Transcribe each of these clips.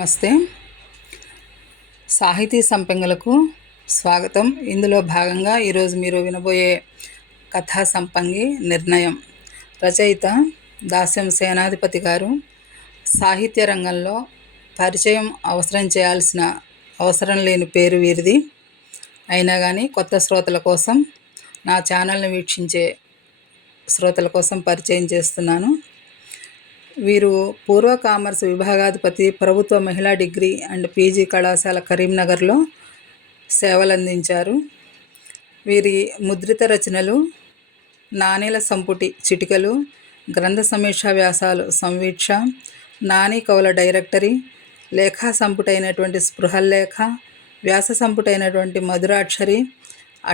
నమస్తే. సాహితీ సంపంగులకు స్వాగతం. ఇందులో భాగంగా ఈరోజు మీరు వినబోయే కథా సంపంగి నిర్ణయం. రచయిత దాస్యం సేనాధిపతి గారు. సాహిత్య రంగంలో పరిచయం చేయాల్సిన అవసరం లేని పేరు వీరిది. అయినా కానీ కొత్త శ్రోతల కోసం, నా ఛానల్ని వీక్షించే శ్రోతల కోసం పరిచయం చేస్తున్నాను. వీరు పూర్వ కామర్స్ విభాగాధిపతి, ప్రభుత్వ మహిళా డిగ్రీ అండ్ పీజీ కళాశాల కరీంనగర్లో సేవలందించారు. వీరి ముద్రిత రచనలు నాణేల సంపుటి చిటికలు, గ్రంథ సమీక్షా వ్యాసాలు సంవీక్ష, నాని కవుల డైరెక్టరీ, లేఖా సంపుటైనటువంటి స్పృహల్లేఖ, వ్యాస సంపుటైనటువంటి మధురాక్షరి,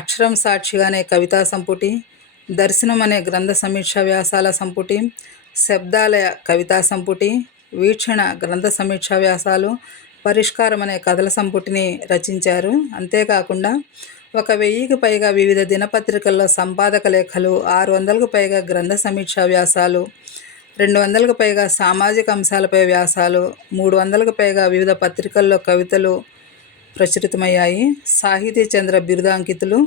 అక్షరం సాక్షిగానే కవితా సంపుటి, దర్శనం అనే గ్రంథ సమీక్షా వ్యాసాల సంపుటి, శబ్దాలయ కవితా సంపుటి, వీక్షణ గ్రంథ సమీక్షా వ్యాసాలు, పరిష్కారం అనే కథల సంపుటిని రచించారు. అంతేకాకుండా 1000కి పైగా వివిధ దినపత్రికల్లో సంపాదక లేఖలు, 600కు పైగా గ్రంథ సమీక్షా వ్యాసాలు, 200కు పైగా సామాజిక అంశాలపై వ్యాసాలు, 300కు పైగా వివిధ పత్రికల్లో కవితలు ప్రచురితమయ్యాయి. సాహితీ చంద్ర బిరుదాంకితులు.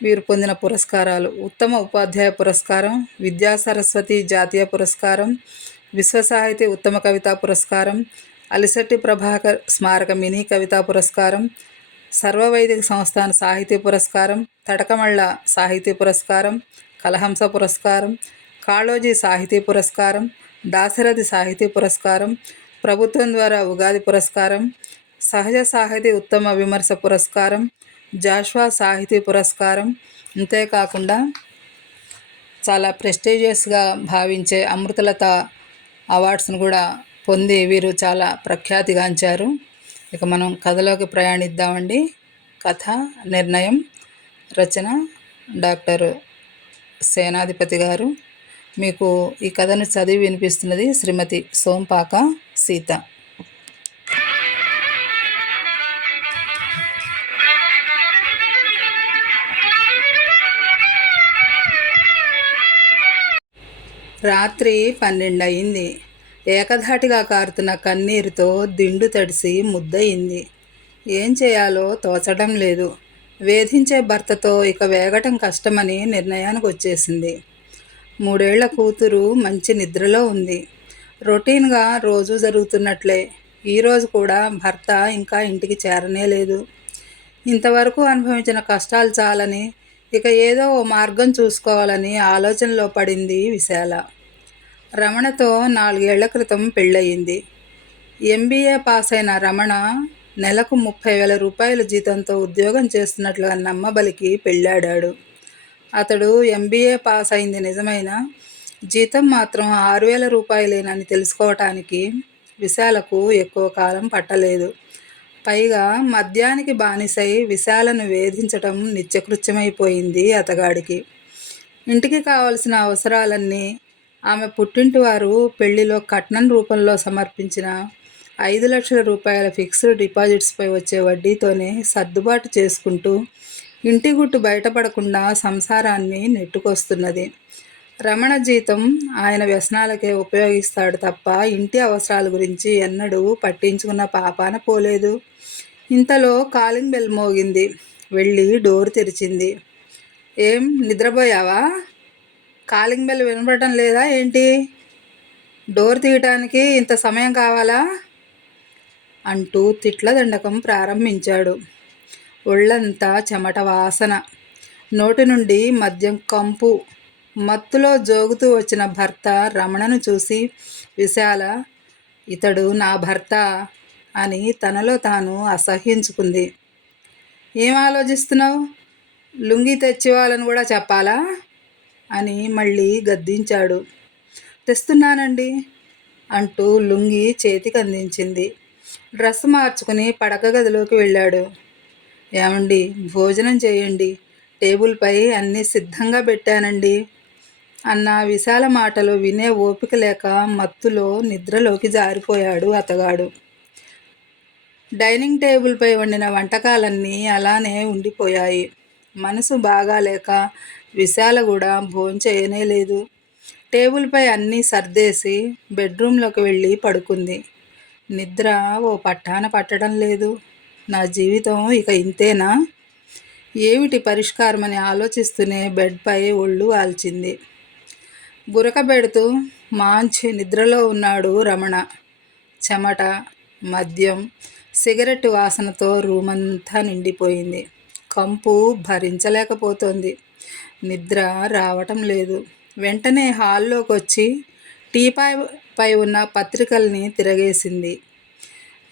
వీరు పొందిన పురస్కారాలు: ఉత్తమ ఉపాధ్యాయ పురస్కారం, విద్యా సరస్వతి జాతీయ పురస్కారం, విశ్వసాహితీ ఉత్తమ కవితా పురస్కారం, అలిశెట్టి ప్రభాకర్ స్మారక మినీ కవితా పురస్కారం, సర్వవైదిక సంస్థాన సాహితీ పురస్కారం, తడకమళ్ళ సాహితీ పురస్కారం, కలహంస పురస్కారం, కాళోజీ సాహితీ పురస్కారం, దాశరథి సాహితీ పురస్కారం, ప్రభుత్వం ద్వారా ఉగాది పురస్కారం, సహజ సాహితీ ఉత్తమ విమర్శ పురస్కారం, జాష్వా సాహితీ పురస్కారం. అంతేకాకుండా చాలా ప్రెస్టీజియస్గా భావించే అమృతలత అవార్డ్స్ను కూడా పొంది వీరు చాలా ప్రఖ్యాతిగాంచారు. ఇక మనం కథలోకి ప్రయాణిద్దామండి. కథ నిర్ణయం. రచన డాక్టర్ సేనాధిపతి గారు. మీకు ఈ కథను చదివి వినిపిస్తున్నది శ్రీమతి సోంపాక సీత. రాత్రి 12 అయింది. ఏకధాటిగా కారుతున్న కన్నీరుతో దిండు తడిసి ముద్దయింది. ఏం చేయాలో తోచడం లేదు. వేధించే భర్తతో ఇక వేగటం కష్టమని నిర్ణయానికి వచ్చేసింది. 3 ఏళ్ల కూతురు మంచి నిద్రలో ఉంది. రొటీన్గా రోజు జరుగుతున్నట్లే ఈరోజు కూడా భర్త ఇంకా ఇంటికి చేరనే లేదు. ఇంతవరకు అనుభవించిన కష్టాలు చాలని ఇక ఏదో ఓ మార్గం చూసుకోవాలని ఆలోచనలో పడింది విశాల. రమణతో 4 ఏళ్ల క్రితం పెళ్ళయింది. MBA పాస్ అయిన రమణ నెలకు 30,000 రూపాయల జీతంతో ఉద్యోగం చేస్తున్నట్లుగా నమ్మబలికి పెళ్ళాడాడు. అతడు MBA పాస్ అయింది నిజమైనా జీతం మాత్రం 6,000 రూపాయలేనని తెలుసుకోవటానికి విశాలకు ఎక్కువ కాలం పట్టలేదు. పైగా మద్యానికి బానిసై విశాలను వేధించటం నిత్యకృత్యమైపోయింది అతగాడికి. ఇంటికి కావలసిన అవసరాలన్నీ ఆమె పుట్టింటి వారు పెళ్లిలో కట్నం రూపంలో సమర్పించిన 5 లక్షల రూపాయల ఫిక్స్డ్ డిపాజిట్స్పై వచ్చే వడ్డీతోనే సర్దుబాటు చేసుకుంటూ ఇంటి గుట్టు బయటపడకుండా సంసారాన్ని నెట్టుకొస్తున్నది. రమణ జీతం ఆయన వ్యసనాలకే ఉపయోగిస్తాడు తప్ప ఇంటి అవసరాల గురించి ఎన్నడూ పట్టించుకున్న పాపాన పోలేదు. ఇంతలో కాలింగ్ బెల్ మోగింది. వెళ్ళి డోర్ తెరిచింది. ఏం నిద్రపోయావా? కాలింగ్ బెల్ వినపడటం లేదా ఏంటి? డోర్ తీయటానికి ఇంత సమయం కావాలా? అంటూ తిట్ల దండకం ప్రారంభించాడు. ఒళ్ళంతా చెమట వాసన, నోటి నుండి మద్యం కంపు. మత్తులో జోగుతూ వచ్చిన భర్త రమణను చూసి విశాల, ఇతడు నా భర్త అని తనలో తాను అసహ్యించుకుంది. ఏం ఆలోచిస్తున్నావు? లుంగీ తెచ్చివ్వాలని కూడా చెప్పాలా అని మళ్ళీ గద్దించాడు. తెస్తున్నానండి అంటూ లుంగీ చేతికి అందించింది. డ్రెస్ మార్చుకుని పడక గదిలోకి వెళ్ళాడు. ఏమండి, భోజనం చేయండి, టేబుల్పై అన్నీ సిద్ధంగా పెట్టానండి అన్న విశాల మాటలు వినే ఓపిక లేక మత్తులో నిద్రలోకి జారిపోయాడు అతగాడు. డైనింగ్ టేబుల్పై వండిన వంటకాలన్నీ అలానే ఉండిపోయాయి. మనసు బాగాలేక విశాల కూడా భోంచేయనే లేదు. టేబుల్పై అన్నీ సర్దేసి బెడ్రూమ్లోకి వెళ్ళి పడుకుంది. నిద్ర ఓ పట్టాన పట్టడం లేదు. నా జీవితం ఇక ఇంతేనా? ఏమిటి పరిష్కారమని ఆలోచిస్తూనే బెడ్పై ఒళ్ళు వాల్చింది. గురకబెడుతూ మంచి నిద్రలో ఉన్నాడు రమణ. చెమట, మద్యం, సిగరెట్ వాసనతో రూమంతా నిండిపోయింది. కంపు భరించలేకపోతోంది. నిద్ర రావటం లేదు. వెంటనే హాల్లోకి వచ్చి టీపాయ్ ఉన్న పత్రికల్ని తిరగేసింది.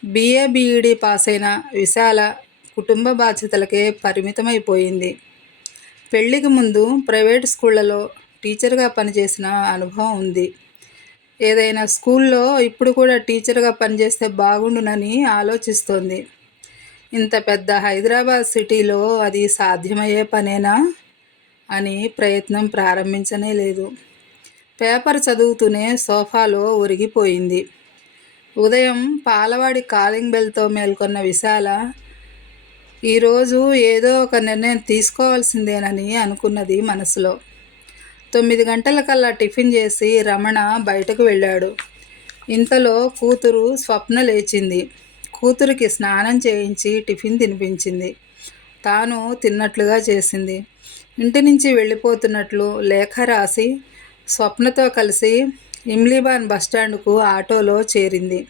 బిఏ బీఈడీ పాస్ అయిన విశాల కుటుంబ బాధ్యతలకే పరిమితమైపోయింది. పెళ్లికి ముందు ప్రైవేట్ స్కూళ్లలో టీచర్గా పనిచేసిన అనుభవం ఉంది. ఏదైనా స్కూల్లో ఇప్పుడు కూడా టీచర్గా పనిచేస్తే బాగుండునని ఆలోచిస్తోంది. ఇంత పెద్ద హైదరాబాద్ సిటీలో అది సాధ్యమయ్యే పనేనా అని ప్రయత్నం ప్రారంభించనే లేదు. పేపర్ చదువుతూనే సోఫాలో ఒరిగిపోయింది. ఉదయం పాలవాడి కాలింగ్ బెల్తో మేల్కొన్న విశాల ఈరోజు ఏదో ఒక నిర్ణయం తీసుకోవాల్సిందేనని అనుకున్నది మనసులో. 9 గంటలకల్లా టిఫిన్ చేసి రమణ బయటకు వెళ్ళాడు. ఇంతలో కూతురు స్వప్న లేచింది. కూతురికి స్నానం చేయించి టిఫిన్ తినిపించింది. తాను తిన్నట్లుగా చేసింది. ఇంటి నుంచి వెళ్ళిపోతున్నట్లు లేఖ రాసి స్వప్నతో కలిసి ఇమ్లీబాన్ బస్టాండుకు ఆటోలో చేరింది.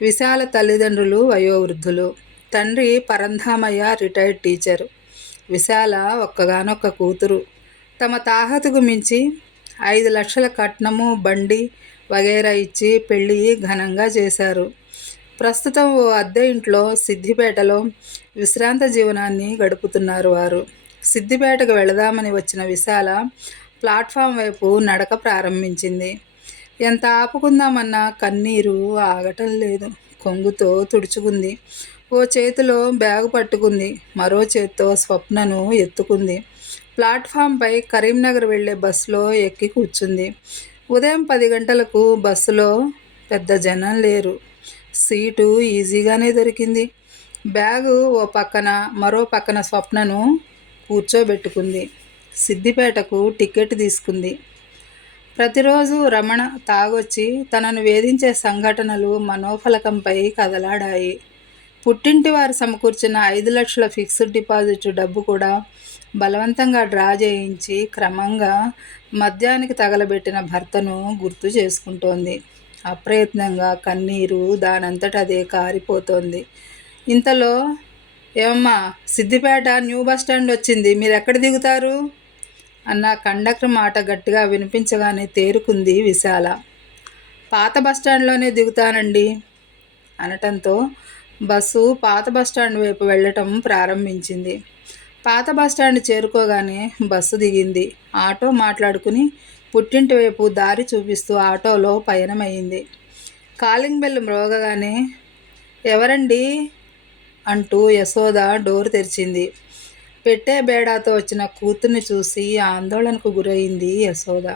విశాల తల్లిదండ్రులు వయోవృద్ధులు. తండ్రి పరంధామయ్య రిటైర్డ్ టీచరు. విశాల ఒక్కగానొక్క కూతురు. తమ తాహతుకు మించి 5 లక్షల కట్నము, బండి వగైరా ఇచ్చి పెళ్లి ఘనంగా చేశారు. ప్రస్తుతం ఓ అద్దె ఇంట్లో సిద్దిపేటలో విశ్రాంత జీవనాన్ని గడుపుతున్నారు వారు. సిద్దిపేటకు వెళదామని వచ్చిన విశాల ప్లాట్ఫామ్ వైపు నడక ప్రారంభించింది. ఎంత ఆపుకుందామన్నా కన్నీరు ఆగటం లేదు. కొంగుతో తుడుచుకుంది. ఓ చేతిలో బ్యాగు పట్టుకుంది. మరో చేత్తో స్వప్నను ఎత్తుకుంది. ప్లాట్ఫామ్పై కరీంనగర్ వెళ్లే బస్సులో ఎక్కి కూర్చుంది. ఉదయం 10 గంటలకు బస్సులో పెద్ద జనం లేరు. సీటు ఈజీగానే దొరికింది. బ్యాగు ఓ పక్కన, మరో పక్కన స్వప్నను కూర్చోబెట్టుకుంది. సిద్దిపేటకు టికెట్ తీసుకుంది. ప్రతిరోజు రమణ తాగొచ్చి తనను వేధించే సంఘటనలు మనోఫలకంపై కదలాడాయి. పుట్టింటి వారు సమకూర్చిన 5 లక్షల ఫిక్స్డ్ డిపాజిట్ డబ్బు కూడా బలవంతంగా డ్రా చేయించి క్రమంగా మద్యానికి తగలబెట్టిన భర్తను గుర్తు చేసుకుంటోంది. అప్రయత్నంగా కన్నీరు దానంతట అదే కారిపోతోంది. ఇంతలో, ఏమమ్మా, సిద్దిపేట న్యూ బస్టాండ్ వచ్చింది, మీరెక్కడ దిగుతారు అన్న కండక్టర్ మాట గట్టిగా వినిపించగానే తేరుకుంది విశాల. పాత బస్టాండ్లోనే దిగుతానండి అనటంతో బస్సు పాత బస్టాండ్ వైపు వెళ్ళటం ప్రారంభించింది. పాత బస్టాండ్ చేరుకోగానే బస్సు దిగింది. ఆటో మాట్లాడుకుని పుట్టింటి వైపు దారి చూపిస్తూ ఆటోలో పయనమైంది. కాలింగ్ బెల్ మ్రోగగానే ఎవరండి అంటూ యశోద డోర్ తెరిచింది. పెట్టే బేడాతో వచ్చిన కూతుర్ని చూసి ఆందోళనకు గురైంది యశోద.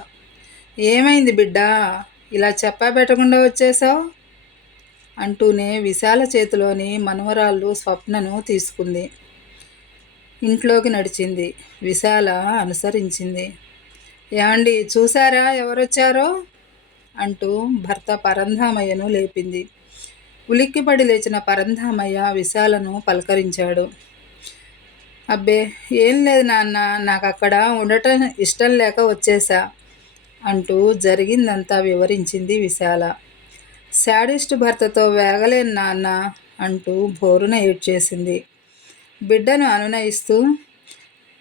ఏమైంది బిడ్డా, ఇలా చెప్పా పెట్టకుండా వచ్చేశావు అంటూనే విశాల చేతిలోని మనవరాళ్ళు స్వప్నను తీసుకుంది. ఇంట్లోకి నడిచింది. విశాల అనుసరించింది. ఏమండి, చూసారా ఎవరొచ్చారో అంటూ భర్త పరంధామయ్యను లేపింది. ఉలిక్కిపడి లేచిన పరంధామయ్య విశాలను పలకరించాడు. అబ్బే, ఏం లేదు నాన్న, నాకు అక్కడ ఉండటం ఇష్టం లేక వచ్చేసా అంటూ జరిగిందంతా వివరించింది విశాల. శాడిస్టు భర్తతో వేగలేను నాన్న అంటూ బోరున ఏడ్చేసింది. బిడ్డను అనునయిస్తూ,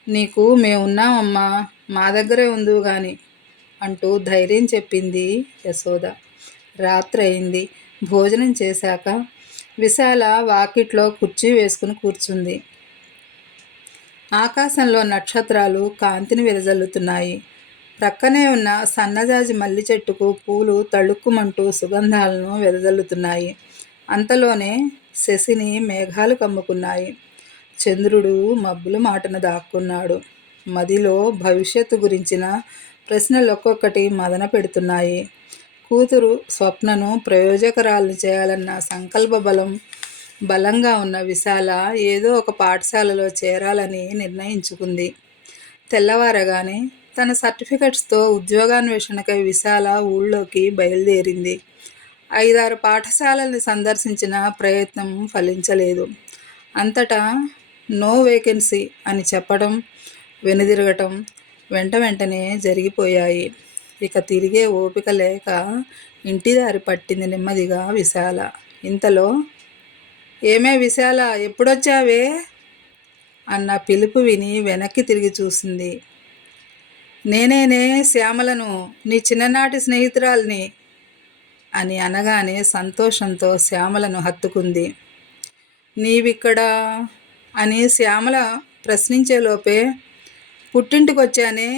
నీకు మేమున్నామమ్మా, మా దగ్గరే ఉందువు గాని అంటూ ధైర్యం చెప్పింది యశోద. రాత్రి అయింది. భోజనం చేశాక విశాల వాకిట్లో కుర్చీ వేసుకుని కూర్చుంది. ఆకాశంలో నక్షత్రాలు కాంతిని వెదజల్లుతున్నాయి. ప్రక్కనే ఉన్న సన్నజాజి మల్లి చెట్టుకు పూలు తళుక్కుమంటూ సుగంధాలను వెదజల్లుతున్నాయి. అంతలోనే శశిని మేఘాలు కమ్ముకున్నాయి. చంద్రుడు మబ్బుల మాటన దాక్కున్నాడు. మదిలో భవిష్యత్తు గురించిన ప్రశ్నలొక్కొక్కటి మదన పెడుతున్నాయి. కూతురు స్వప్నను ప్రయోజకురాల్ని చేయాలన్న సంకల్ప బలంగా ఉన్న విశాల ఏదో ఒక పాఠశాలలో చేరాలని నిర్ణయించుకుంది. తెల్లవారగానే తన సర్టిఫికెట్స్తో ఉద్యోగాన్వేషణకై విశాల ఊళ్ళోకి బయలుదేరింది. 5-6 పాఠశాలల్ని సందర్శించిన ప్రయత్నం ఫలించలేదు. అంతటా నో వేకెన్సీ అని చెప్పడం, వెనుదిరగటం వెంటనే జరిగిపోయాయి. ఇక తిరిగే ఓపిక లేక ఇంటి దారి పట్టింది నెమ్మదిగా విశాల. ఇంతలో, "ఏమే విశాల, ఎప్పుడొచ్చావే?" అన్న పిలుపు విని వెనక్కి తిరిగి చూసింది. "నేనేనే శ్యామలను, నీ చిన్ననాటి స్నేహితురాల్ని" అని అనగానే సంతోషంతో శ్యామలను హత్తుకుంది. "నీవిక్కడా" అని శ్యామల ప్రశ్నించేలోపే, "పుట్టింటికొచ్చానే"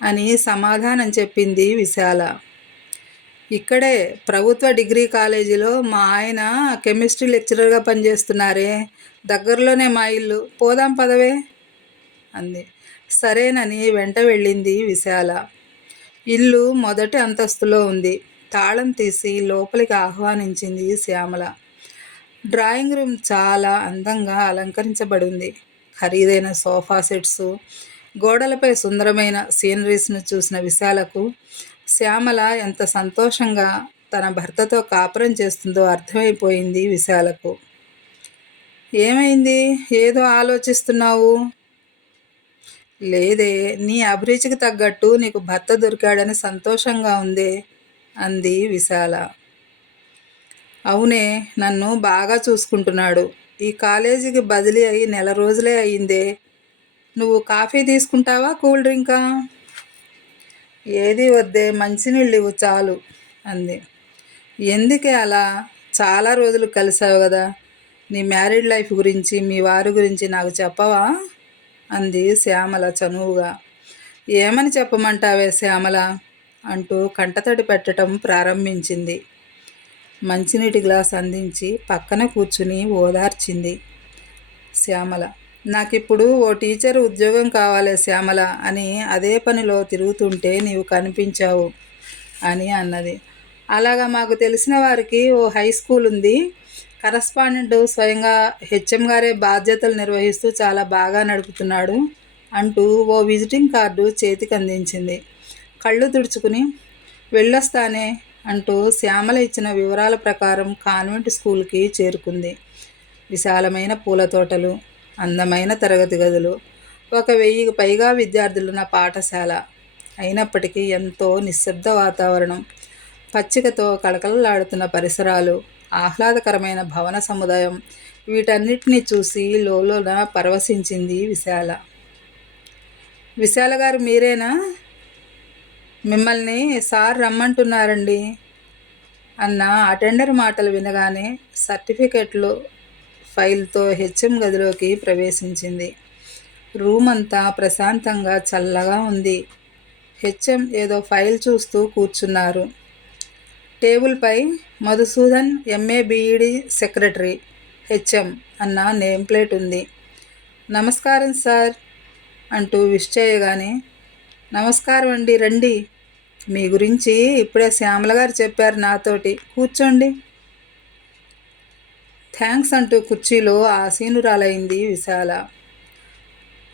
అని సమాధానం చెప్పింది విశాల. "ఇక్కడే ప్రభుత్వ డిగ్రీ కాలేజీలో మా ఆయన కెమిస్ట్రీ లెక్చరర్గా పనిచేస్తున్నారే, దగ్గరలోనే మా ఇల్లు, పోదాం పదవే" అంది. సరేనని వెంట వెళ్ళింది విశాల. ఇల్లు మొదటి అంతస్తులో ఉంది. తాళం తీసి లోపలికి ఆహ్వానించింది శ్యామల. డ్రాయింగ్ రూమ్ చాలా అందంగా అలంకరించబడి ఉంది. ఖరీదైన సోఫా సెట్స్, గోడలపై సుందరమైన సీనరీస్ను చూసిన విశాలకు శ్యామల ఎంత సంతోషంగా తన భర్తతో కాపురం చేస్తుందో అర్థమైపోయింది విశాలకు. "ఏమైంది? ఏదో ఆలోచిస్తున్నావు?" "లేదే, నీ అభిరుచికి తగ్గట్టు నీకు భర్త దొరికాడని సంతోషంగా ఉందే" అంది విశాల. "అవునే, నన్ను బాగా చూసుకుంటున్నాడు. ఈ కాలేజీకి బదిలీ అయి నెల రోజులే అయిందే. నువ్వు కాఫీ తీసుకుంటావా, కూల్ డ్రింకా?" "ఏదీ వద్దే, మంచినీళ్ళివ్వు చాలు" అంది. "ఎందుకే అలా? చాలా రోజులు కలిసావు కదా, నీ మ్యారీడ్ లైఫ్ గురించి, మీ వారి గురించి నాకు చెప్పవా?" అంది శ్యామల చనువుగా. "ఏమని చెప్పమంటావే శ్యామల" అంటూ కంటతడి పెట్టడం ప్రారంభించింది. మంచినీటి గ్లాస్ అందించి పక్కన కూర్చుని ఓదార్చింది శ్యామల. "నాకిప్పుడు ఓ టీచర్ ఉద్యోగం కావాలే శ్యామల అని అదే పనిలో తిరుగుతుంటే నీవు కనిపించావు" అని అన్నది. "అలాగా, మాకు తెలిసిన వారికి ఓ హై స్కూల్ ఉంది. కరస్పాండెంట్ స్వయంగా హెచ్ఎం గారే బాధ్యతలు నిర్వహిస్తూ చాలా బాగా నడుపుతున్నాడు" అంటూ ఓ విజిటింగ్ కార్డు చేతికి అందించింది. కళ్ళు తుడుచుకుని, "వెళ్ళొస్తానే" అంటూ శ్యామల ఇచ్చిన వివరాల ప్రకారం కాన్వెంట్ స్కూల్కి చేరుకుంది. విశాలమైన పూల తోటలు, అందమైన తరగతి గదులు, 1000కి పైగా విద్యార్థులున్న పాఠశాల. అయినప్పటికీ ఎంతో నిశ్శబ్ద వాతావరణం, పచ్చికతో కళకళలాడుతున్న పరిసరాలు, ఆహ్లాదకరమైన భవన సముదాయం, వీటన్నిటినీ చూసి లోలోన పరవశించింది విశాల. "విశాల గారు మీరేనా? మిమ్మల్ని సార్ రమ్మంటున్నారండి" అన్న అటెండర్ మాటలు వినగానే సర్టిఫికెట్లు ఫైల్తో హెచ్ఎం గదిలోకి ప్రవేశించింది. రూమ్ అంతా ప్రశాంతంగా చల్లగా ఉంది. హెచ్ఎం ఏదో ఫైల్ చూస్తూ కూర్చున్నారు. టేబుల్పై "Madhusudan, MA B Ed secretary, HM" అన్న నేమ్ ప్లేట్ ఉంది. "నమస్కారం సార్" అంటూ విష్ చేయగానే, "నమస్కారం అండి, రండి. మీ గురించి ఇప్పుడే శ్యామల గారు చెప్పారు నాతోటి. కూర్చోండి." థ్యాంక్స్ అంటూ కుర్చీలో ఆసీనురాలైంది విశాల.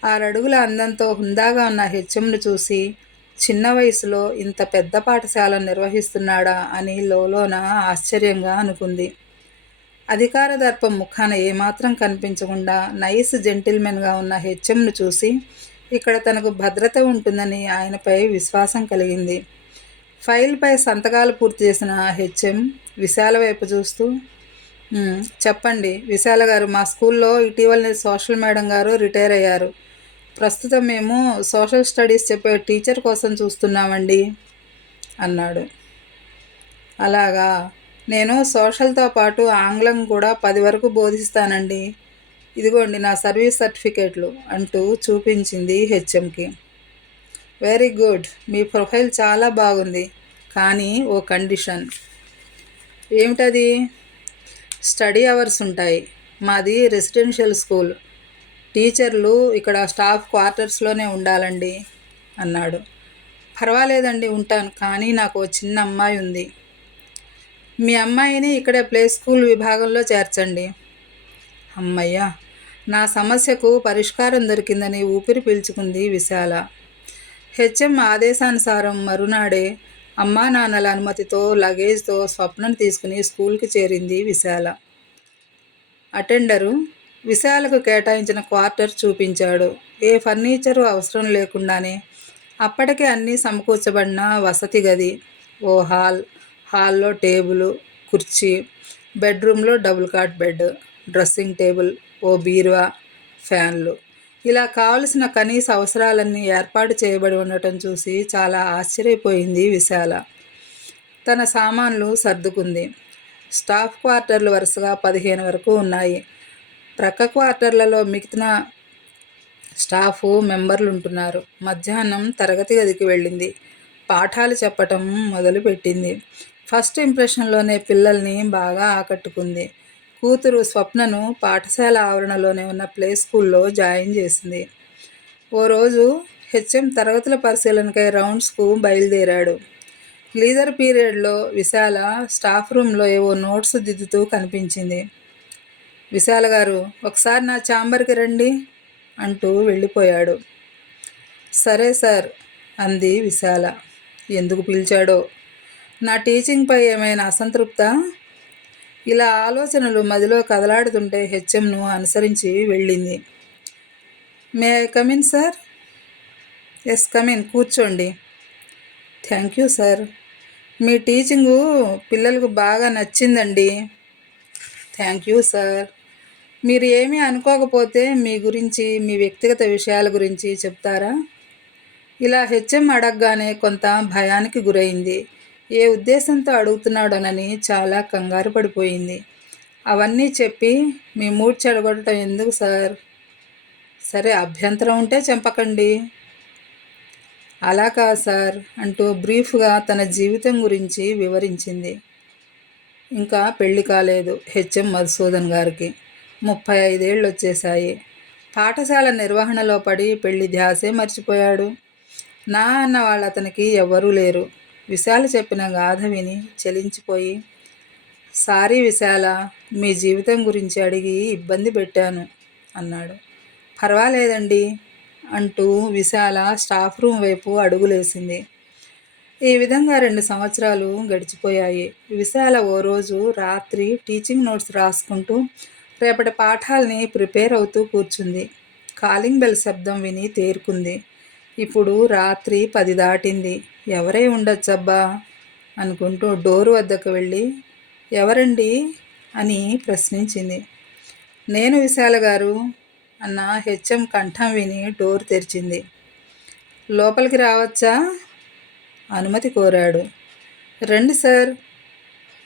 6 అడుగుల అందంతో హుందాగా ఉన్న హెచ్ఎంను చూసి, చిన్న వయసులో ఇంత పెద్ద పాఠశాలను నిర్వహిస్తున్నాడా అని లోలోన ఆశ్చర్యంగా అనుకుంది. అధికార దర్పం ముఖాన ఏమాత్రం కనిపించకుండా నైస్ జెంటిల్మెన్గా ఉన్న హెచ్ఎంను చూసి ఇక్కడ తనకు భద్రత ఉంటుందని ఆయనపై విశ్వాసం కలిగింది. ఫైల్పై సంతకాలు పూర్తి చేసిన హెచ్ఎం విశాల వైపు చూస్తూ, "చెప్పండి విశాల గారు, మా స్కూల్లో ఇటీవలనే సోషల్ మేడం గారు రిటైర్ అయ్యారు. ప్రస్తుతం మేము సోషల్ స్టడీస్ చెప్పే టీచర్ కోసం చూస్తున్నామండి" అన్నాడు. "అలాగా, నేను సోషల్తో పాటు ఆంగ్లం కూడా 10 వరకు బోధిస్తానండి. ఇదిగోండి నా సర్వీస్ సర్టిఫికేట్లు" అంటూ చూపించింది హెచ్ఎంకి. "వెరీ గుడ్, మీ ప్రొఫైల్ చాలా బాగుంది. కానీ ఓ కండిషన్." "ఏమిటది?" "స్టడీ అవర్స్ ఉంటాయి. మాది రెసిడెన్షియల్ స్కూల్. టీచర్లు ఇక్కడ స్టాఫ్ క్వార్టర్స్లోనే ఉండాలండి" అన్నాడు. "పర్వాలేదండి, ఉంటాను. కానీ నాకు ఓ చిన్న అమ్మాయి ఉంది." "మీ అమ్మాయిని ఇక్కడే ప్లే స్కూల్ విభాగంలో చేర్చండి." "అమ్మయ్య, నా సమస్యకు పరిష్కారం దొరికిందని ఊపిరి పీల్చుకుంది విశాల. హెచ్ఎం ఆదేశానుసారం మరునాడే అమ్మా నాన్నల అనుమతితో లగేజ్తో స్వప్నను తీసుకుని స్కూల్కి చేరింది విశాల. అటెండరు విశాలకు కేటాయించిన క్వార్టర్ చూపించాడు. ఏ ఫర్నిచరు అవసరం లేకుండానే అప్పటికే అన్నీ సమకూర్చబడిన వసతి గది. ఓ హాల్లో టేబులు, కుర్చీ, బెడ్రూమ్లో double cot bed, dressing table, ఓ బీరువా, ఫ్యాన్లు, ఇలా కావలసిన కనీస అవసరాలన్నీ ఏర్పాటు చేయబడి ఉండటం చూసి చాలా ఆశ్చర్యపోయింది విశాల. తన సామాన్లు సర్దుకుంది. స్టాఫ్ క్వార్టర్లు వరుసగా 15 వరకు ఉన్నాయి. ప్రక్క క్వార్టర్లలో మిగిలిన స్టాఫు మెంబర్లుంటున్నారు. మధ్యాహ్నం తరగతి గదికి వెళ్ళింది. పాఠాలు చెప్పటం మొదలుపెట్టింది. ఫస్ట్ ఇంప్రెషన్లోనే పిల్లల్ని బాగా ఆకట్టుకుంది. కూతురు స్వప్నను పాఠశాల ఆవరణలోనే ఉన్న ప్లే స్కూల్లో జాయిన్ చేసింది. ఓ రోజు హెచ్ఎం తరగతుల పరిశీలనకై రౌండ్స్కు బయలుదేరాడు. లీజర్ పీరియడ్లో విశాల స్టాఫ్ రూమ్లో ఏవో నోట్స్ దిద్దుతూ కనిపించింది. విశాల గారు, ఒకసారి నా ఛాంబర్కి రండి అంటూ వెళ్ళిపోయాడు. సరే సార్ అంది విశాల. ఎందుకు పిలిచాడో? నా టీచింగ్పై ఏమైనా అసంతృప్తా? ఇలా ఆలోచనలు మదిలో కదలాడుతుంటే హెచ్ఎంను అనుసరించి వెళ్ళింది. May I come in sir? Yes come in, కూర్చోండి. Thank you sir. మీ టీచింగు పిల్లలకు బాగా నచ్చిందండి. Thank you sir. మీరు ఏమీ అనుకోకపోతే మీ గురించి, మీ వ్యక్తిగత విషయాల గురించి చెప్తారా? ఇలా హెచ్ఎం అడగగానే కొంత భయానికి గురైంది. ఏ ఉద్దేశంతో అడుగుతున్నాడోనని చాలా కంగారు పడిపోయింది. అవన్నీ చెప్పి మీ మూడ్ చెడగొట్టడం ఎందుకు సార్? సరే, అభ్యంతరం ఉంటే చంపకండి. అలా కాదు సార్ అంటూ బ్రీఫ్గా తన జీవితం గురించి వివరించింది. ఇంకా పెళ్లి కాలేదు హెచ్ఎం మధుసూదన్ గారికి. 35 ఏళ్ళు వచ్చేశాయి. పాఠశాల నిర్వహణలో పడి పెళ్లి ధ్యాసే మర్చిపోయాడు. నా అన్న వాళ్ళు అతనికి ఎవ్వరూ లేరు. విశాల చెప్పిన గాథ విని చలించిపోయి, సారీ విశాల, మీ జీవితం గురించి అడిగి ఇబ్బంది పెట్టాను అన్నాడు. పర్వాలేదండి అంటూ విశాల స్టాఫ్ రూమ్ వైపు అడుగులేసింది. ఈ విధంగా 2 సంవత్సరాలు గడిచిపోయాయి. విశాల ఓ రోజు రాత్రి టీచింగ్ నోట్స్ రాసుకుంటూ రేపటి పాఠాలని ప్రిపేర్ అవుతూ కూర్చుంది. కాలింగ్ బెల్ శబ్దం విని తేరుకుంది. ఇప్పుడు రాత్రి 10 దాటింది. ఎవరై ఉండొచ్చబ్బా అనుకుంటూ డోరు వద్దకు వెళ్ళి, ఎవరండి అని ప్రశ్నించింది. నేను విశాల గారు అన్న హెచ్ఎం కంఠం విని డోరు తెరిచింది. లోపలికి రావచ్చా? అనుమతి కోరాడు. రండి సార్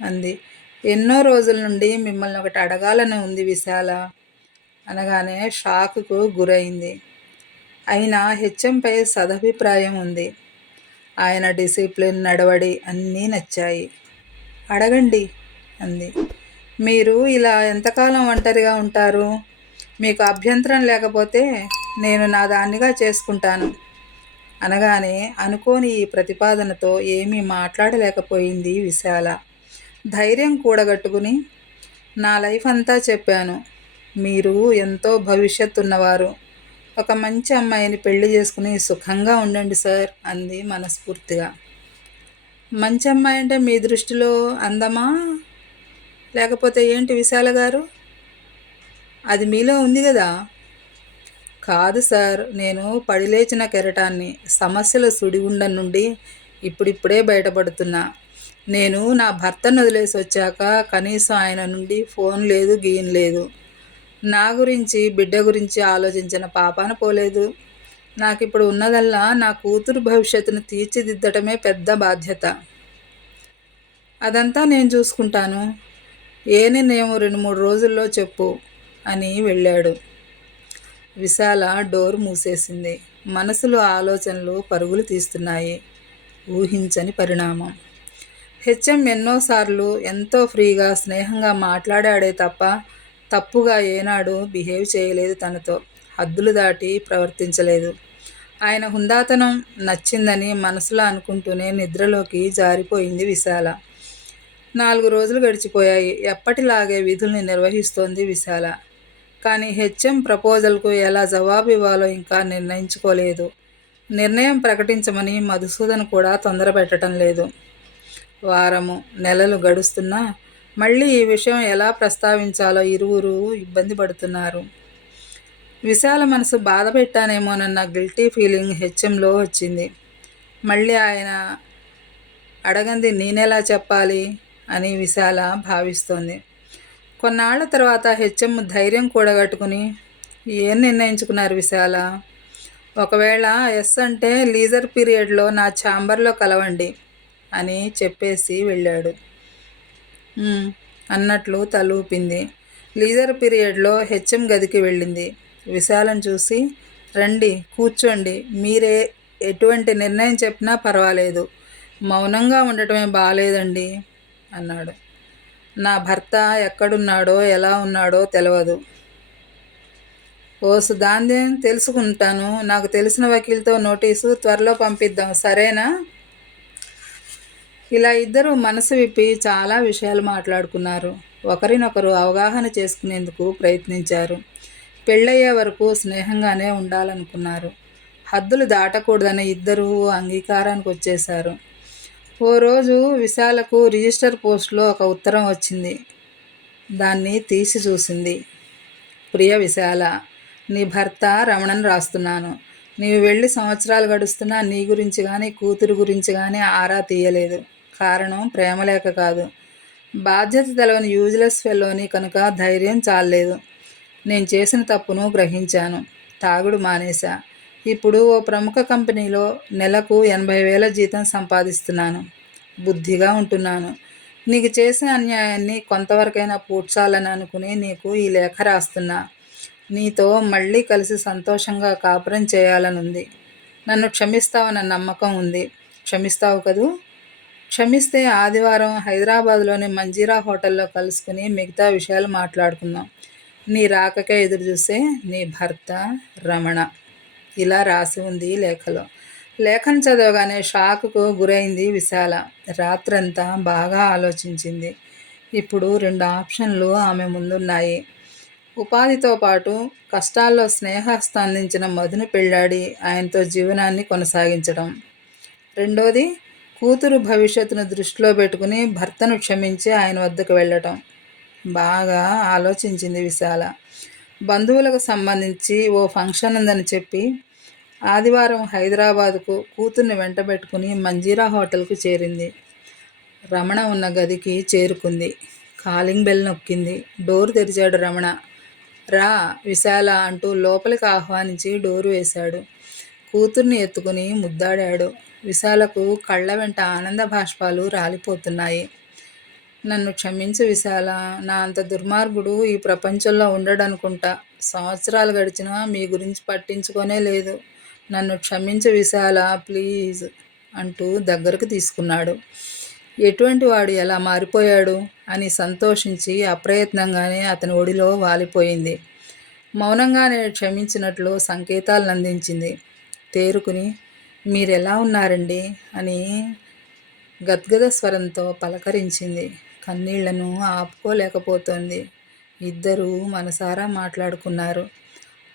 అంది. ఎన్నో రోజుల నుండి మిమ్మల్ని ఒకటి అడగాలని ఉంది విశాల అనగానే షాకుకు గురైంది. అయినా హెచ్ఎంపై సదభిప్రాయం ఉంది. ఆయన డిసిప్లిన్, నడవడి అన్నీ నచ్చాయి. అడగండి అంది. మీరు ఇలా ఎంతకాలం ఒంటరిగా ఉంటారు? మీకు అభ్యంతరం లేకపోతే నేను నా దాన్నిగా చేసుకుంటాను అనగానే అనుకోని ఈ ప్రతిపాదనతో ఏమీ మాట్లాడలేకపోయింది విశాల. ధైర్యం కూడగట్టుకుని, నా లైఫ్ అంతా చెప్పాను. మీరు ఎంతో భవిష్యత్తు ఉన్నవారు. ఒక మంచి అమ్మాయిని పెళ్లి చేసుకుని సుఖంగా ఉండండి సార్ అంది మనస్ఫూర్తిగా. మంచి అమ్మాయి అంటే మీ దృష్టిలో అందమా లేకపోతే ఏంటి విశాల గారు? అది మీలో ఉంది కదా. కాదు సార్, నేను పడిలేచిన కెరటాన్ని. సమస్యల సుడిగుండం నుండి ఇప్పుడిప్పుడే బయటపడుతున్నా. నేను నా భర్తను వదిలేసి వచ్చాక కనీసం ఆయన నుండి ఫోన్ లేదు, గీన్ లేదు. నా గురించి, బిడ్డ గురించి ఆలోచించిన పాపాన పోలేదు. నాకిప్పుడు ఉన్నదల్లా నా కూతురు భవిష్యత్తును తీర్చిదిద్దటమే పెద్ద బాధ్యత. అదంతా నేను చూసుకుంటాను. ఏ నిర్ణయం 2-3 రోజుల్లో చెప్పు అని వెళ్ళాడు. విశాల డోర్ మూసేసింది. మనసులో ఆలోచనలు పరుగులు తీస్తున్నాయి. ఊహించని పరిణామం. హెచ్ఎం ఎన్నోసార్లు ఎంతో ఫ్రీగా, స్నేహంగా మాట్లాడాడే తప్ప తప్పుగా ఏనాడు బిహేవ్ చేయలేదు. తనతో హద్దులు దాటి ప్రవర్తించలేదు. ఆయన హుందాతనం నచ్చిందని మనసులో అనుకుంటూనే నిద్రలోకి జారిపోయింది విశాల. 4 రోజులు గడిచిపోయాయి. ఎప్పటిలాగే విధుల్ని నిర్వహిస్తోంది విశాల. కానీ హెచ్ఎం ప్రపోజల్కు ఎలా జవాబు ఇవ్వాలో ఇంకా నిర్ణయించుకోలేదు. నిర్ణయం ప్రకటించమని మధుసూదన్ కూడా తొందర పెట్టడం లేదు. వారము నెలలు గడుస్తున్నా మళ్ళీ ఈ విషయం ఎలా ప్రస్తావించాలో ఇరువురు ఇబ్బంది పడుతున్నారు. విశాల మనసు బాధ పెట్టానేమోనన్న గిల్టీ ఫీలింగ్ హెచ్ఎంలో వచ్చింది. మళ్ళీ ఆయన అడగంది నేనెలా చెప్పాలి అని విశాల భావిస్తోంది. కొన్నాళ్ల తర్వాత హెచ్ఎం ధైర్యం కూడగట్టుకుని, ఏం నిర్ణయించుకున్నారు విశాల? ఒకవేళ ఎస్ అంటే లీజర్ పీరియడ్లో నా ఛాంబర్లో కలవండి అని చెప్పేసి వెళ్ళాడు. అన్నట్లు తలూపింది. లీజర్ పీరియడ్లో హెచ్ఎం గదికి వెళ్ళింది. విశాలను చూసి, రండి కూర్చోండి, మీరే ఎటువంటి నిర్ణయం చెప్పినా పర్వాలేదు, మౌనంగా ఉండటమే బాగాలేదండి అన్నాడు. నా భర్త ఎక్కడున్నాడో ఎలా ఉన్నాడో తెలియదు. ఓసు దాందేం తెలుసుకుంటాను. నాకు తెలిసిన వకీల్తో నోటీసు త్వరలో పంపిద్దాం, సరేనా? ఇలా ఇద్దరు మనసు విప్పి చాలా విషయాలు మాట్లాడుకున్నారు. ఒకరినొకరు అవగాహన చేసుకునేందుకు ప్రయత్నించారు. పెళ్ళయ్యే వరకు స్నేహంగానే ఉండాలనుకున్నారు. హద్దులు దాటకూడదని ఇద్దరూ అంగీకారానికి వచ్చేశారు. ఓ రోజు విశాలకు రిజిస్టర్ పోస్టులో ఒక ఉత్తరం వచ్చింది. దాన్ని తీసి చూసింది. ప్రియ విశాల, నీ భర్త రమణన్ రాస్తున్నాను. నీవు వెళ్ళి సంవత్సరాలు గడుస్తున్నా నీ గురించి కానీ కూతురు గురించి కానీ ఆరా తీయలేదు. కారణం ప్రేమలేక కాదు, బాధ్యత తెలవని యూజ్లెస్ ఫెలోని కనుక ధైర్యం చాలలేదు. నేను చేసిన తప్పును గ్రహించాను. తాగుడు మానేశా. ఇప్పుడు ఓ ప్రముఖ కంపెనీలో నెలకు 80,000 జీతం సంపాదిస్తున్నాను. బుద్ధిగా ఉంటున్నాను. నీకు చేసిన అన్యాయాన్ని కొంతవరకైనా పూడ్చాలని అనుకుని నీకు ఈ లేఖ రాస్తున్నా. నీతో మళ్ళీ కలిసి సంతోషంగా కాపురం చేయాలనుంది. నన్ను క్షమిస్తావన్న నమ్మకం ఉంది. క్షమిస్తావు కదూ? క్షమిస్తే ఆదివారం హైదరాబాద్లోని మంజీరా హోటల్లో కలుసుకుని మిగతా విషయాలు మాట్లాడుకుందాం. నీ రాకకే ఎదురుచూసే నీ భర్త రమణ. ఇలా రాసి ఉంది లేఖలో. లేఖను చదవగానే షాకుకు గురైంది విశాల. రాత్రంతా బాగా ఆలోచించింది. ఇప్పుడు 2 ఆప్షన్లు ఆమె ముందున్నాయి. ఉపాధితో పాటు కష్టాల్లో స్నేహస్తం అందించిన మధును పెళ్ళాడి ఆయనతో జీవనాన్ని కొనసాగించడం. రెండోది, కూతురు భవిష్యత్తును దృష్టిలో పెట్టుకుని భర్తను క్షమించి ఆయన వద్దకు వెళ్ళటం. బాగా ఆలోచించింది విశాల. బంధువులకు సంబంధించి ఓ ఫంక్షన్ ఉందని చెప్పి ఆదివారం హైదరాబాదుకు కూతుర్ని వెంటబెట్టుకుని మంజీరా హోటల్కు చేరింది. రమణ ఉన్న గదికి చేరుకుంది. Calling bell నొక్కింది. డోరు తెరిచాడు రమణ. రా విశాల అంటూ లోపలికి ఆహ్వానించి డోరు వేశాడు. కూతుర్ని ఎత్తుకుని ముద్దాడాడు. విశాలకు కళ్ళ వెంట ఆనంద బాష్పాలు రాలిపోతున్నాయి. నన్ను క్షమించు విశాల, నా అంత దుర్మార్గుడు ఈ ప్రపంచంలో ఉండడనుకుంటా. సంవత్సరాలు గడిచినా మీ గురించి పట్టించుకోనే లేదు. నన్ను క్షమించు విశాల, ప్లీజ్ అంటూ దగ్గరకు తీసుకున్నాడు. ఎటువంటి వాడు ఎలా మారిపోయాడు అని సంతోషించి అప్రయత్నంగానే అతని ఒడిలో వాలిపోయింది. మౌనంగానే క్షమించినట్లు సంకేతాలను అందించింది. తేరుకుని, మీరెలా ఉన్నారండి అని గద్గద స్వరంతో పలకరించింది. కన్నీళ్లను ఆపుకోలేకపోతోంది. ఇద్దరూ మనసారా మాట్లాడుకున్నారు.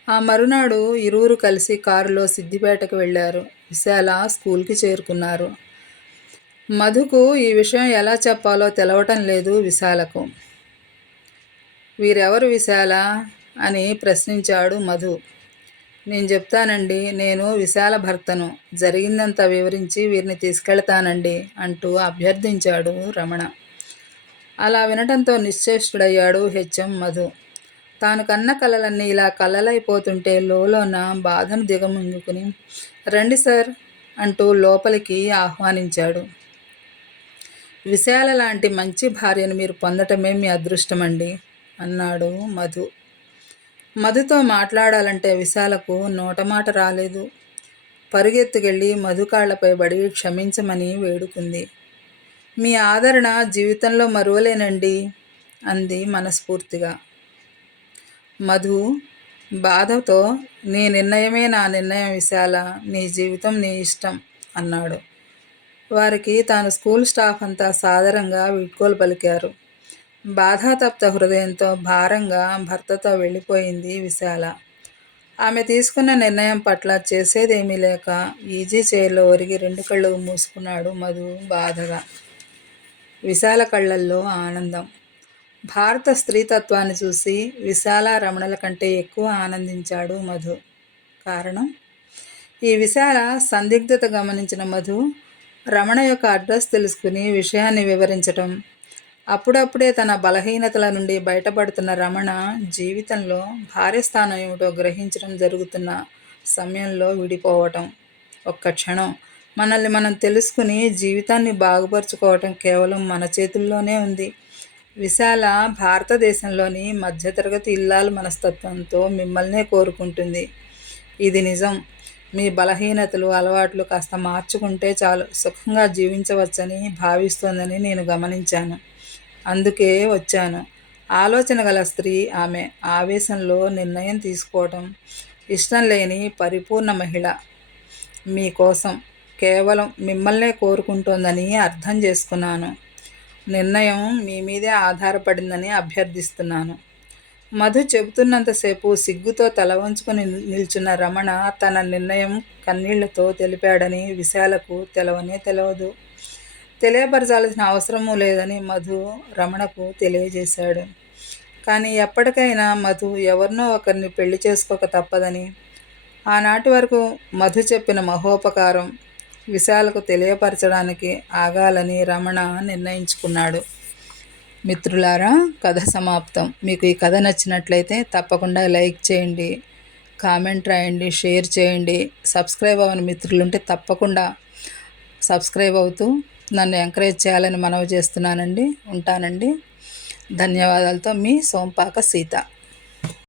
ఆ మరునాడు ఇరువురు కలిసి కారులో సిద్దిపేటకు వెళ్ళారు. విశాల స్కూల్కి చేరుకున్నారు. మధుకు ఈ విషయం ఎలా చెప్పాలో తెలవటం లేదు విశాలకు. వీరెవరు విశాల అని ప్రశ్నించాడు మధు. నేను చెప్తానండి, నేను విశాల భర్తను. జరిగిందంతా వివరించి వీరిని తీసుకెళ్తానండి అంటూ అభ్యర్థించాడు రమణ. అలా వినటంతో నిశ్చేష్టుడయ్యాడు హెచ్ఎం మధు. తాను కన్న కలలన్నీ ఇలా కలలైపోతుంటే లోలోన బాధను దిగమింగుకుని, రండి సార్ అంటూ లోపలికి ఆహ్వానించాడు. విశాల లాంటి మంచి భార్యను మీరు పొందటమే మీ అదృష్టమండి అన్నాడు మధు. మధుతో మాట్లాడాలంటే విశాలకు నోటమాట రాలేదు. పరుగెత్తుకెళ్ళి మధు కాళ్లపై పడి క్షమించమని వేడుకుంది. మీ ఆదరణ జీవితంలో మరువలేనండి అంది మనస్ఫూర్తిగా. మధు బాధతో, నీ నిర్ణయమే నా నిర్ణయం విశాల, నీ జీవితం నీ ఇష్టం అన్నాడు. వారికి తాను స్కూల్ స్టాఫ్ అంతా సాదరంగా వీడ్కోలు పలికారు. బాధాతప్త హృదయంతో భారంగా భర్తతో వెళ్ళిపోయింది విశాల. ఆమె తీసుకున్న నిర్ణయం పట్ల చేసేదేమీ లేక ఈజీ చైర్లో ఒరిగి 2 కళ్ళు మూసుకున్నాడు మధు బాధగా. విశాల కళ్ళల్లో ఆనందం. భారత స్త్రీతత్వాన్ని చూసి విశాల, రమణల కంటే ఎక్కువ ఆనందించాడు మధు. కారణం? ఈ విశాల సందిగ్ధత గమనించిన మధు రమణ యొక్క అడ్రస్ తెలుసుకుని విషయాన్ని వివరించటం, అప్పుడప్పుడే తన బలహీనతల నుండి బయటపడుతున్న రమణ జీవితంలో భార్య స్థానం ఏమిటో గ్రహించడం జరుగుతున్న సమయంలో విడిపోవటం. ఒక్క క్షణం మనల్ని మనం తెలుసుకుని జీవితాన్ని బాగుపరుచుకోవటం కేవలం మన చేతుల్లోనే ఉంది. విశాల భారతదేశంలోని మధ్యతరగతి ఇల్లాలు మనస్తత్వంతో మిమ్మల్నే కోరుకుంటుంది. ఇది నిజం. మీ బలహీనతలు, అలవాట్లు కాస్త మార్చుకుంటే చాలు సుఖంగా జీవించవచ్చని భావిస్తోందని నేను గమనించాను. అందుకే వచ్చాను. ఆలోచన గల స్త్రీ ఆమె. ఆవేశంలో నిర్ణయం తీసుకోవటం ఇష్టం లేని పరిపూర్ణ మహిళ. మీకోసం కేవలం మిమ్మల్నే కోరుకుంటోందని అర్థం చేసుకున్నాను. నిర్ణయం మీ మీదే ఆధారపడిందని అభ్యర్థిస్తున్నాను. మధు చెబుతున్నంతసేపు సిగ్గుతో తల వంచుకొని నిల్చున్న రమణ తన నిర్ణయం కన్నీళ్లతో తెలిపాడని విశాలకు తెలవనే తెలవదు. తెలియపరచాల్సిన అవసరమూ లేదని మధు రమణకు తెలియజేశాడు. కానీ ఎప్పటికైనా మధు ఎవరినో ఒకరిని పెళ్లి చేసుకోక తప్పదని, ఆనాటి వరకు మధు చెప్పిన మహోపకారం విశాలకు తెలియపరచడానికి ఆగాలని రమణ నిర్ణయించుకున్నాడు. మిత్రులారా, కథ సమాప్తం. మీకు ఈ కథ నచ్చినట్లయితే తప్పకుండా లైక్ చేయండి, కామెంట్ రాయండి, షేర్ చేయండి. సబ్స్క్రైబ్ అవ్వని మిత్రులుంటే తప్పకుండా సబ్స్క్రైబ్ అవుతూ నన్ను ఎంకరేజ్ చేయాలని మనవి చేస్తున్నానండి. ఉంటానండి. ధన్యవాదాలతో మీ సోంపాక సీత.